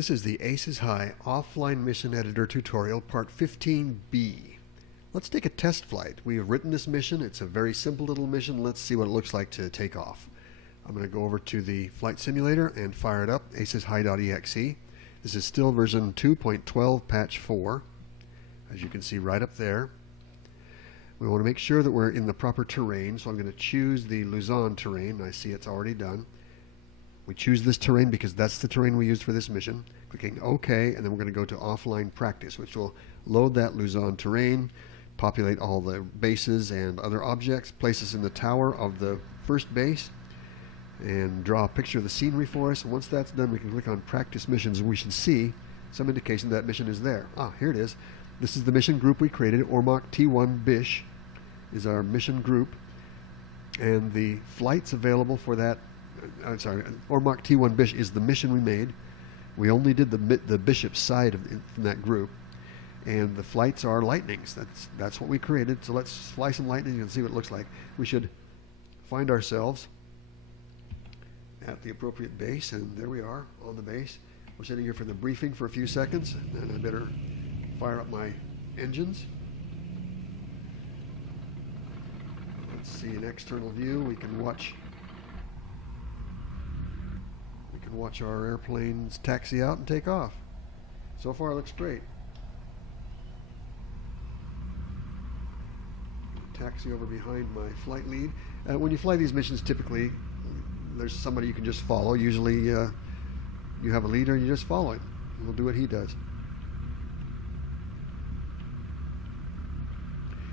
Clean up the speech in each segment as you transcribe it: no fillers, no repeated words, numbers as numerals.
This is the Aces High Offline Mission Editor Tutorial, Part 15B. Let's take a test flight. We have written this mission. It's a very simple little mission. Let's see what it looks like to take off. I'm going to go over to the flight simulator and fire it up, aceshigh.exe. This is still version 2.12 patch 4, as you can see right up there. We want to make sure that we're in the proper terrain, so I'm going to choose the Luzon terrain. I see it's already done. We choose this terrain because that's the terrain we used for this mission. Clicking OK, and then we're going to go to offline practice, which will load that Luzon terrain, populate all the bases and other objects, place us in the tower of the first base, and draw a picture of the scenery for us. Once that's done, we can click on practice missions, and we should see some indication that mission is there. Ah, here it is. This is the mission group we created. Ormoc T1 Bish is our mission group, and the flights available for that. Ormoc T1 Bish is the mission we made. We only did the bishop side from that group, and the flights are lightnings. That's what we created. So let's fly some lightnings and see what it looks like. We should find ourselves at the appropriate base, and there we are on the base. We're sitting here for the briefing for a few seconds, and I better fire up my engines. Let's see an external view. We can watch our airplanes taxi out and take off. So far it looks great. Taxi over behind my flight lead. When you fly these missions, typically there's somebody you can just follow. Usually you have a leader and you just follow him. We'll do what he does.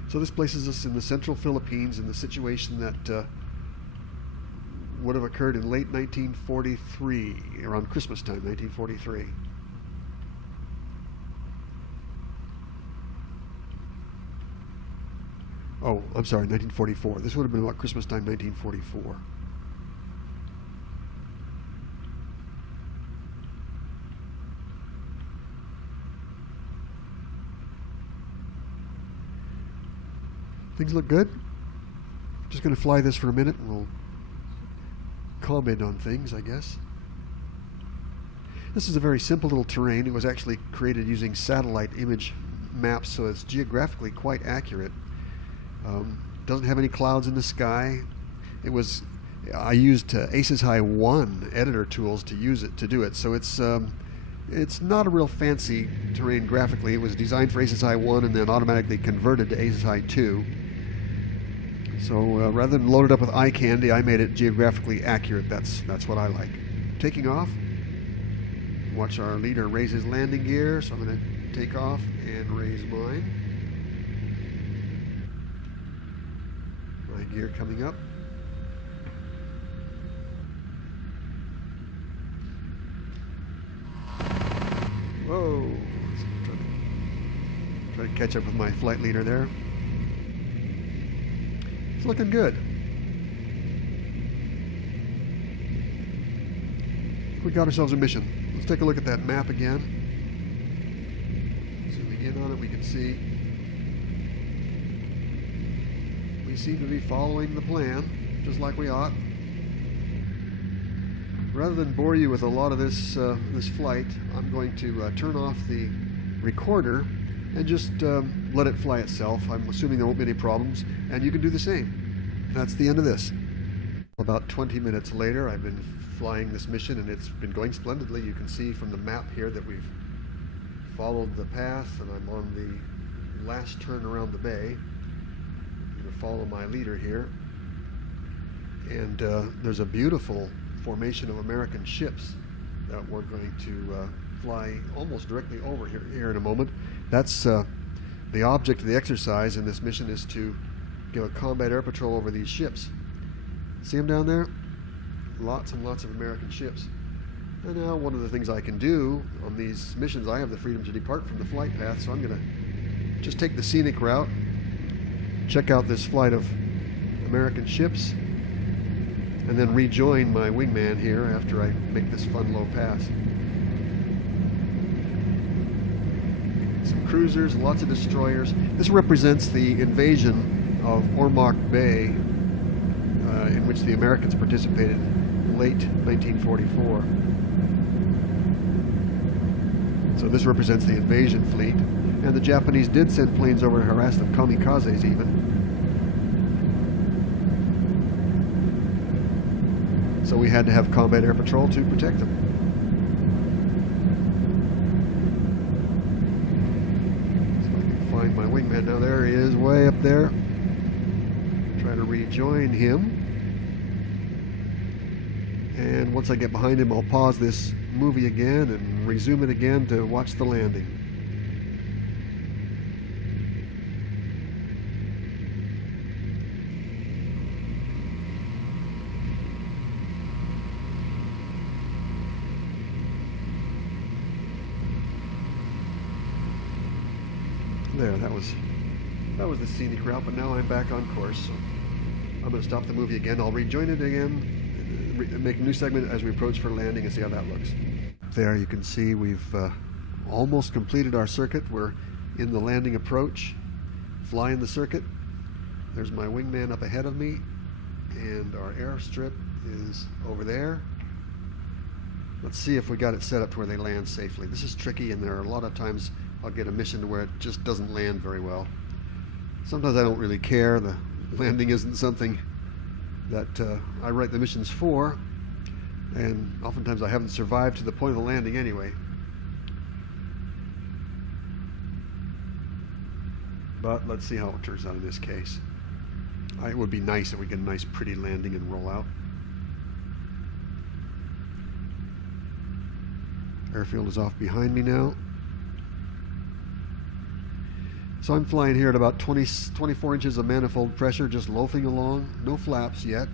So this places us in the central Philippines in the situation that would have occurred in late 1943, around Christmas time, 1943. Oh, I'm sorry, 1944. This would have been about Christmas time, 1944. Things look good. Just going to fly this for a minute and we'll comment on things, I guess. This is a very simple little terrain. It was actually created using satellite image maps, so it's geographically quite accurate. Doesn't have any clouds in the sky. I used Aces High 1 editor tools to do it. So it's not a real fancy terrain graphically. It was designed for Aces High 1 and then automatically converted to Aces High 2. So rather than load it up with eye candy, I made it geographically accurate. That's what I like. Taking off. Watch our leader raise his landing gear. So I'm going to take off and raise mine. My gear coming up. Whoa! Try to catch up with my flight leader there. It's looking good. We got ourselves a mission. Let's take a look at that map again. Zooming in on it, we can see we seem to be following the plan, just like we ought. Rather than bore you with a lot of this flight, I'm going to turn off the recorder and just let it fly itself. I'm assuming there won't be any problems, and you can do the same. That's the end of this. About 20 minutes later, I've been flying this mission, and it's been going splendidly. You can see from the map here that we've followed the path, and I'm on the last turn around the bay. I'm going to follow my leader here, and there's a beautiful formation of American ships that we're going to fly almost directly over here in a moment. That's the object of the exercise in this mission, is to give a combat air patrol over these ships. See them down there? Lots and lots of American ships. And now one of the things I can do on these missions, I have the freedom to depart from the flight path, so I'm going to just take the scenic route, check out this flight of American ships, and then rejoin my wingman here after I make this fun low pass. Some cruisers, lots of destroyers. This represents the invasion of Ormoc Bay, in which the Americans participated in late 1944. So this represents the invasion fleet, and the Japanese did send planes over to harass them, kamikazes even. So we had to have combat air patrol to protect them. So I can find my wingman now. There he is, way up there. Try to rejoin him. And once I get behind him, I'll pause this movie again and resume it again to watch the landing. There, that was the scenic route, but now I'm back on course. So I'm going to stop the movie again. I'll rejoin it again, make a new segment as we approach for landing and see how that looks. There you can see we've almost completed our circuit. We're in the landing approach, flying the circuit. There's my wingman up ahead of me, and our airstrip is over there. Let's see if we got it set up to where they land safely. This is tricky, and there are a lot of times I'll get a mission to where it just doesn't land very well. Sometimes I don't really care. The landing isn't something that I write the missions for, and oftentimes I haven't survived to the point of the landing anyway. But let's see how it turns out in this case. It would be nice if we get a nice pretty landing and roll out. Airfield is off behind me now. So I'm flying here at about 24 inches of manifold pressure, just loafing along. No flaps yet.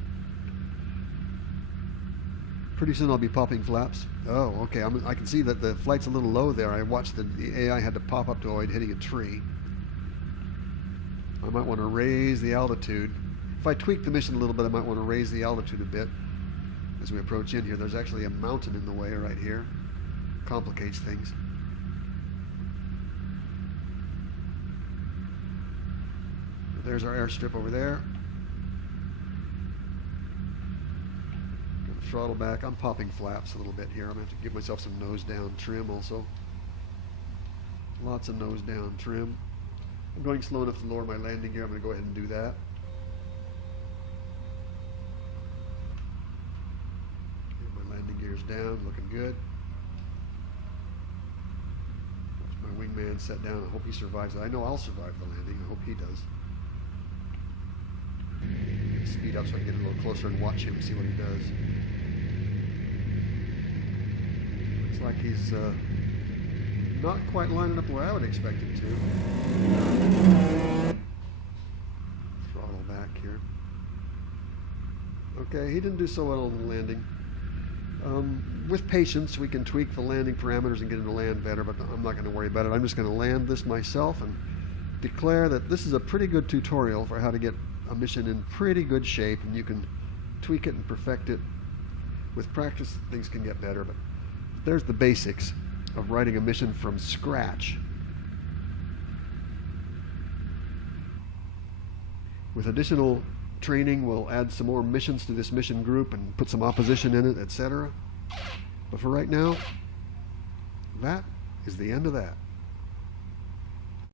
Pretty soon I'll be popping flaps. Oh, okay. I can see that the flight's a little low there. I watched the AI had to pop up to avoid hitting a tree. I might want to raise the altitude. If I tweak the mission a little bit, I might want to raise the altitude a bit as we approach in here. There's actually a mountain in the way right here. Complicates things. There's our airstrip over there. Gonna throttle back. I'm popping flaps a little bit here. I'm going to have to give myself some nose down trim also. Lots of nose down trim. I'm going slow enough to lower my landing gear. I'm going to go ahead and do that. Get my landing gear's down, looking good. Watch my wingman set down. I hope he survives it. I know I'll survive the landing. I hope he does. Speed up so I can get a little closer and watch him and see what he does. Looks like he's not quite lining up the way I would expect him to. Throttle back here. Okay, he didn't do so well on the landing. With patience, we can tweak the landing parameters and get him to land better, but I'm not going to worry about it. I'm just going to land this myself and declare that this is a pretty good tutorial for how to get a mission in pretty good shape, and you can tweak it and perfect it. With practice, things can get better, but there's the basics of writing a mission from scratch. With additional training, we'll add some more missions to this mission group and put some opposition in it, etc. But for right now, that is the end of that.